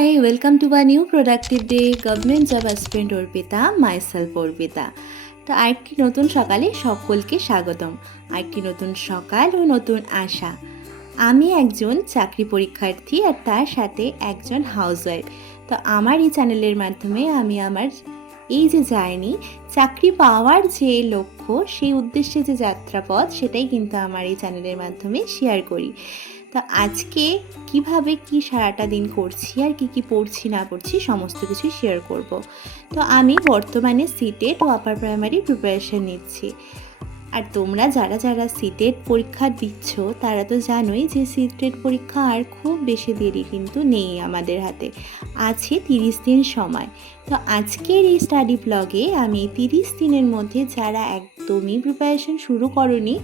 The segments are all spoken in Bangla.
Hi, welcome to a new productive day. Government job aspirant Arpita, myself Arpita. তো আরেকটি নতুন সকালে সকলকে স্বাগতম। আরেকটি নতুন সকাল ও নতুন আশা। আমি একজন চাকরি পরীক্ষার্থী আর তার সাথে একজন হাউসওয়াইফ। তো আমার এই চ্যানেলের মাধ্যমে আমি আমার এই যে জার্নি, চাকরি পাওয়ার যে লক্ষ্য, সেই উদ্দেশ্যে যে যাত্রাপথ, সেটাই কিন্তু আমার এই চ্যানেলের মাধ্যমে শেয়ার করি। তো আজকে কিভাবে কি সারাটা দিন করছি আর কি পড়ছি না পড়ছি সমস্ত কিছু শেয়ার করব। তো আমি বর্তমানে সিটেট ও আপার প্রাইমারি প্রিপারেশান নিচ্ছি। আর তোমরা যারা যারা সিটেট পরীক্ষা দিচ্ছ তারা তো জানোই যে সিটেট পরীক্ষা আর খুব বেশি দেরি কিন্তু নেই আমাদের হাতে, আছে 30 দিন সময়। তো আজকের এই স্টাডি ব্লগে আমি 30 দিনের মধ্যে যারা একদমই প্রিপারেশন শুরু করনি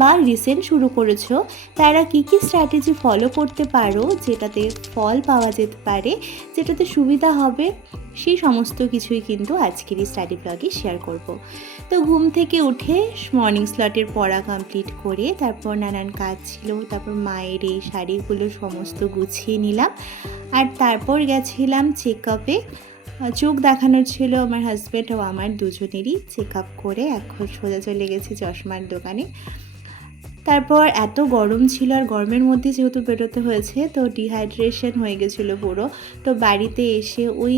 বা রিসেন্ট শুরু করেছো তারা কি স্ট্র্যাটেজি ফলো করতে পারো যেটাতে ফল পাওয়া যেতে পারে, যেটাতে সুবিধা হবে, সেই সমস্ত কিছুই কিন্তু আজকের এই স্টাডি ব্লগে শেয়ার করব। তো ঘুম থেকে উঠে মর্নিং স্লটের পড়া কমপ্লিট করে তারপর নানান কাজ ছিল, তারপর মায়ের এই শাড়িগুলো সমস্ত গুছিয়ে নিলাম। আর তারপর গেছিলাম চেক আপে, চোখ দেখানোর ছিল আমার হাজব্যান্ড ও আমার দুজনেরই। চেক আপ করে এখন সোজা চলে গেছি চশমার দোকানে। তারপর এত গরম ছিল আর গরমের মধ্যে যেহেতু বেরোতে হয়েছে তো ডিহাইড্রেশন হয়ে গেছিলো পুরো। তো বাড়িতে এসে ওই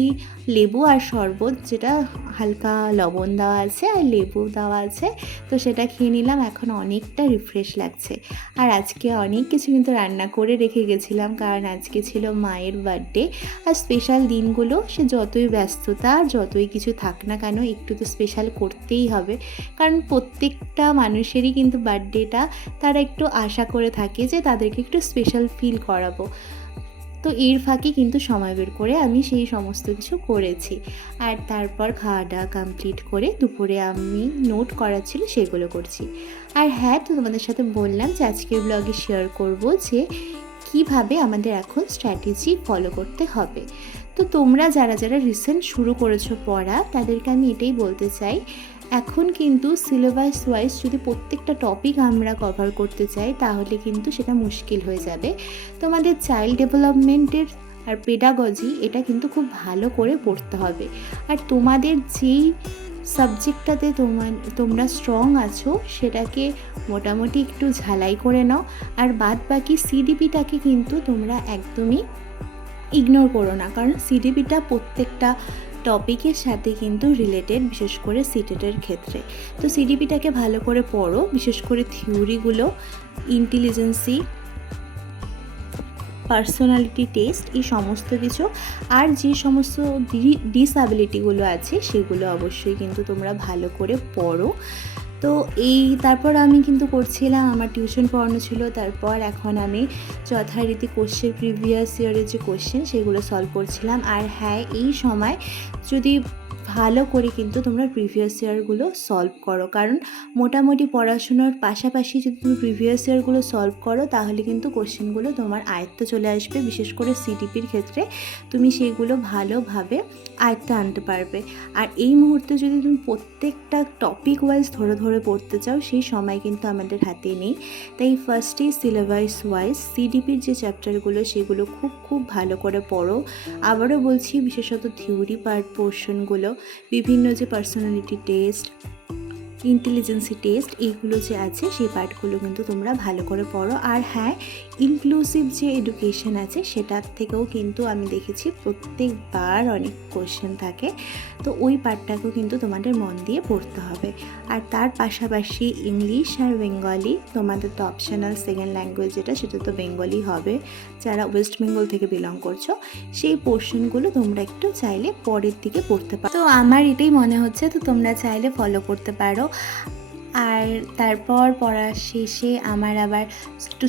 লেবু আর শরবত, যেটা হালকা লবণ দেওয়া আছে আর লেবু দেওয়া আছে, তো সেটা খেয়ে নিলাম। এখন অনেকটা রিফ্রেশ লাগছে। আর আজকে অনেক কিছু কিন্তু রান্না করে রেখে গেছিলাম, কারণ আজকে ছিল মায়ের বার্থডে। আর স্পেশাল দিনগুলো সে যতই ব্যস্ততা যতই কিছু থাক না কেন একটু তো স্পেশাল করতেই হবে, কারণ প্রত্যেকটা মানুষেরই কিন্তু বার্থডেটা তারা একটু আশা করে থাকে যে তাদেরকে একটু স্পেশাল ফিল করাবো। তো এর ফাঁকে কিন্তু সময় বের করে আমি সেই সমস্ত কিছু করেছি। আর তারপর খাওয়া দাওয়া কমপ্লিট করে দুপুরে আমি নোট করা ছিল সেগুলো করছি। আর হ্যাঁ, তো তোমাদের সাথে বললাম যে আজকের ব্লগে শেয়ার করব যে কিভাবে আমাদের এখন স্ট্র্যাটেজি ফলো করতে হবে। তো তোমরা যারা যারা রিসেন্ট শুরু করেছো পড়া, তাদেরকে আমি এটাই বলতে চাই, এখন কিন্তু সিলেবাস ওয়াইজ যদি প্রত্যেকটা টপিক আমরা কভার করতে চাই তাহলে কিন্তু সেটা মুশকিল হয়ে যাবে। তোমাদের চাইল্ড ডেভেলপমেন্টের আর পেডাগজি এটা কিন্তু খুব ভালো করে পড়তে হবে। আর তোমাদের যেই সাবজেক্টটাতে তোমরা স্ট্রং আছো সেটাকে মোটামুটি একটু ঝালাই করে নাও। আর বাদ বাকি সিডিপিটাকে কিন্তু তোমরা একদমই ইগনোর করো না, কারণ সিডিপিটা প্রত্যেকটা টপিকের সাথে কিন্তু রিলেটেড, বিশেষ করে সিটেটের ক্ষেত্রে। তো সিডিপিটাকে ভালো করে পড়ো, বিশেষ করে থিওরিগুলো, ইন্টেলিজেন্সি, পার্সোনালিটি টেস্ট, এই সমস্ত কিছু। আর যে সমস্ত ডিসঅ্যাবিলিটিগুলো আছে সেগুলো অবশ্যই কিন্তু তোমরা ভালো করে পড়ো। তো তারপর আমি কিন্তু করছিলাম, আমার টিউশন পড়ানো ছিল। তারপর এখন আমি যথারীতি প্রিভিয়াস ইয়ারের যে কোশ্চেন সেগুলো সলভ করছিলাম। আর হ্যাঁ, এই সময় যদি ভালো করে কিন্তু তোমরা প্রিভিয়াস ইয়ারগুলো সলভ করো, কারণ মোটামুটি পড়াশোনার পাশাপাশি যদি তুমি প্রিভিয়াস ইয়ারগুলো সলভ করো তাহলে কিন্তু কোশ্চেনগুলো তোমার আয়ত্তে চলে আসবে। বিশেষ করে সিডিপির ক্ষেত্রে তুমি সেইগুলো ভালোভাবে আয়ত্তে আনতে পারবে। আর এই মুহূর্তে যদি তুমি প্রত্যেকটা টপিক ওয়াইজ ধরে ধরে পড়তে চাও, সেই সময় কিন্তু আমাদের হাতে নেই। তাই ফার্স্টেই সিলেবাস ওয়াইজ সিডিপির যে চ্যাপ্টারগুলো সেগুলো খুব ভালো করে পড়ো। আবারও বলছি, বিশেষত থিওরি পার্ট পোর্শনগুলো, বিভিন্ন যে পার্সোনালিটি টেস্ট, ইন্টেলিজেন্সি টেস্ট, এইগুলো যে আছে সেই পার্টগুলো কিন্তু তোমরা ভালো করে পড়ো। আর হ্যাঁ, ইনক্লুসিভ যে এডুকেশন আছে সেটার থেকেও কিন্তু আমি দেখেছি প্রত্যেকবার অনেক কোশ্চেন থাকে। তো ওই পার্টটাকেও কিন্তু তোমাদের মন দিয়ে পড়তে হবে। আর তার পাশাপাশি ইংলিশ আর বেঙ্গলি, তোমাদের তো অপশনাল সেকেন্ড ল্যাঙ্গুয়েজ সেটা তো বেঙ্গলি হবে যারা ওয়েস্ট বেঙ্গল থেকে বিলং করছো। সেই পোর্শনগুলো তোমরা একটু চাইলে পরের দিকে পড়তে পারো। তো আমার এটাই মনে হচ্ছে, তো তোমরা চাইলে ফলো করতে পারো। আর তারপর পড়া শেষে আমার আবার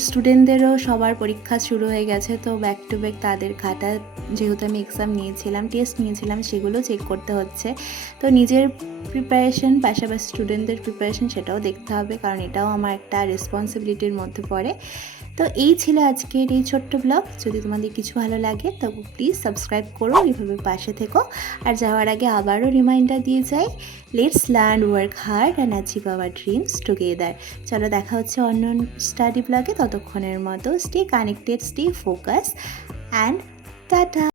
স্টুডেন্টদেরও সবার পরীক্ষা শুরু হয়ে গেছে। তো ব্যাক টু ব্যাক তাদের খাতা, যেহেতু আমি এক্সাম নিয়েছিলাম, টেস্ট নিয়েছিলাম, সেগুলো চেক করতে হচ্ছে। তো নিজের প্রিপারেশন পাশাপাশি স্টুডেন্টদের প্রিপারেশন সেটাও দেখতে হবে, কারণ এটাও আমার একটা রেসপন্সিবিলিটির মধ্যে পড়ে। তো এই ছিল আজকের এই ছোট্ট ব্লগ। যদি তোমাদের কিছু ভালো লাগে তবে প্লিজ সাবস্ক্রাইব করো, এইভাবে পাশে থেকো। আর যাওয়ার আগে আবারও রিমাইন্ডার দিয়ে যাই, let's learn, work hard and achieve our dreams together. চলো, দেখা হচ্ছে অন্য স্টাডি ব্লগে। ততক্ষণের মতো stay connected, stay focus and tata.